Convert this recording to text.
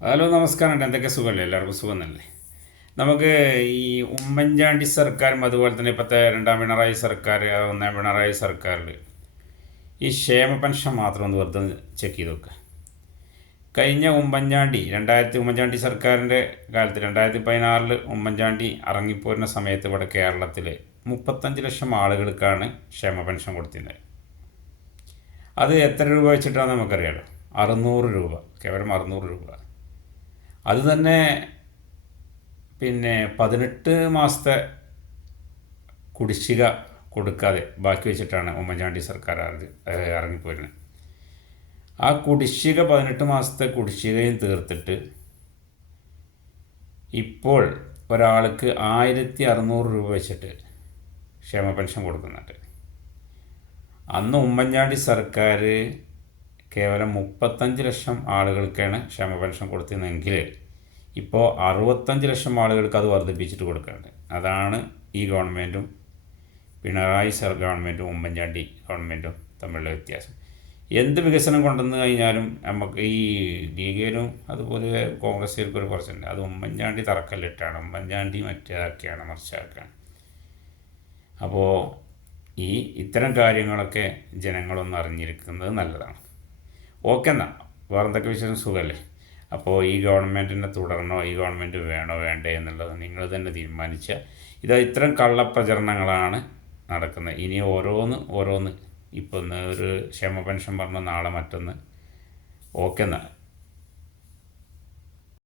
Hello നമസ്കാരം. എന്തൊക്കെ സുഖമല്ലേ? എല്ലാവർക്കും സുഖം തന്നെ നമുക്ക് ഈ ഉമ്മൻചാണ്ടി സർക്കാരും അതുപോലെ തന്നെ ഇപ്പോഴത്തെ രണ്ടാം പിണറായി സർക്കാർ ഒന്നാം പിണറായി സർക്കാരിൽ ഈ ക്ഷേമ പെൻഷൻ മാത്രം ഒന്ന് വെറുതെ ചെക്ക് ചെയ്ത് നോക്കുക കഴിഞ്ഞ ഉമ്മൻചാണ്ടി രണ്ടായിരത്തി ഉമ്മൻചാണ്ടി സർക്കാരിന്റെ കാലത്ത് രണ്ടായിരത്തി പതിനാറിൽ ഉമ്മൻചാണ്ടി ഇറങ്ങിപ്പോരുന്ന സമയത്ത് ഇവിടെ കേരളത്തിൽ മുപ്പത്തഞ്ച് ലക്ഷം ആളുകൾക്കാണ് ക്ഷേമ പെൻഷൻ കൊടുത്തിരുന്നത് അത് എത്ര രൂപ വെച്ചിട്ടാണെന്ന് നമുക്കറിയാലോ? അറുന്നൂറ് രൂപ. കേവലം അറുന്നൂറ് രൂപ. അത് തന്നെ പിന്നെ പതിനെട്ട് മാസത്തെ കുടിശ്ശിക കൊടുക്കാതെ ബാക്കി വെച്ചിട്ടാണ് ഉമ്മൻചാണ്ടി സർക്കാർ ഇറങ്ങിപ്പോയിരുന്നത് ആ കുടിശ്ശിക പതിനെട്ട് മാസത്തെ കുടിശ്ശികയും തീർത്തിട്ട് ഇപ്പോൾ ഒരാൾക്ക് ആയിരത്തി അറുന്നൂറ് രൂപ വെച്ചിട്ട് ക്ഷേമ പെൻഷൻ കൊടുക്കുന്നുണ്ട്. അന്ന് ഉമ്മൻചാണ്ടി സർക്കാർ കേവലം മുപ്പത്തഞ്ച് ലക്ഷം ആളുകൾക്കാണ് ക്ഷേമ പെൻഷൻ കൊടുത്തിരുന്നെങ്കിൽ ഇപ്പോൾ അറുപത്തഞ്ച് ലക്ഷം ആളുകൾക്ക് അത് വർദ്ധിപ്പിച്ചിട്ട് കൊടുക്കുന്നുണ്ട് അതാണ് ഈ ഗവൺമെന്റും പിണറായി സർ ഗവൺമെന്റും ഉമ്മൻചാണ്ടി ഗവൺമെന്റും തമ്മിലുള്ള വ്യത്യാസം. എന്ത് വികസനം കൊണ്ടുവന്ന് കഴിഞ്ഞാലും നമുക്ക് ഈ ലീഗിലും അതുപോലെ കോൺഗ്രസ്സുകാർക്ക് ഒരു കുറച്ചുണ്ട് അത് ഉമ്മൻചാണ്ടി തറക്കല്ലിട്ടാണ്. ഉമ്മൻചാണ്ടി മറ്റേതാക്കിയാണ് മറിച്ചാക്കാണ് അപ്പോൾ ഈ ഇത്തരം കാര്യങ്ങളൊക്കെ ജനങ്ങളൊന്ന് അറിഞ്ഞിരിക്കുന്നത് നല്ലതാണ്. ഓക്കെ എന്നാൽ വേറെന്തൊക്കെ വിശേഷം? സുഖമല്ലേ? അപ്പോൾ ഈ ഗവൺമെന്റിനെ തുടരണോ ഈ ഗവൺമെന്റ് വേണോ വേണ്ടേ എന്നുള്ളത് നിങ്ങൾ തന്നെ തീരുമാനിച്ച ഇത് ഇത്തരം കള്ളപ്രചരണങ്ങളാണ് നടക്കുന്നത്. ഇനി ഓരോന്ന് ഓരോന്ന്. ഒന്ന് ഒരു ക്ഷേമ പെൻഷൻ പറഞ്ഞ നാളെ മറ്റൊന്ന്. ഓക്കെ എന്നാൽ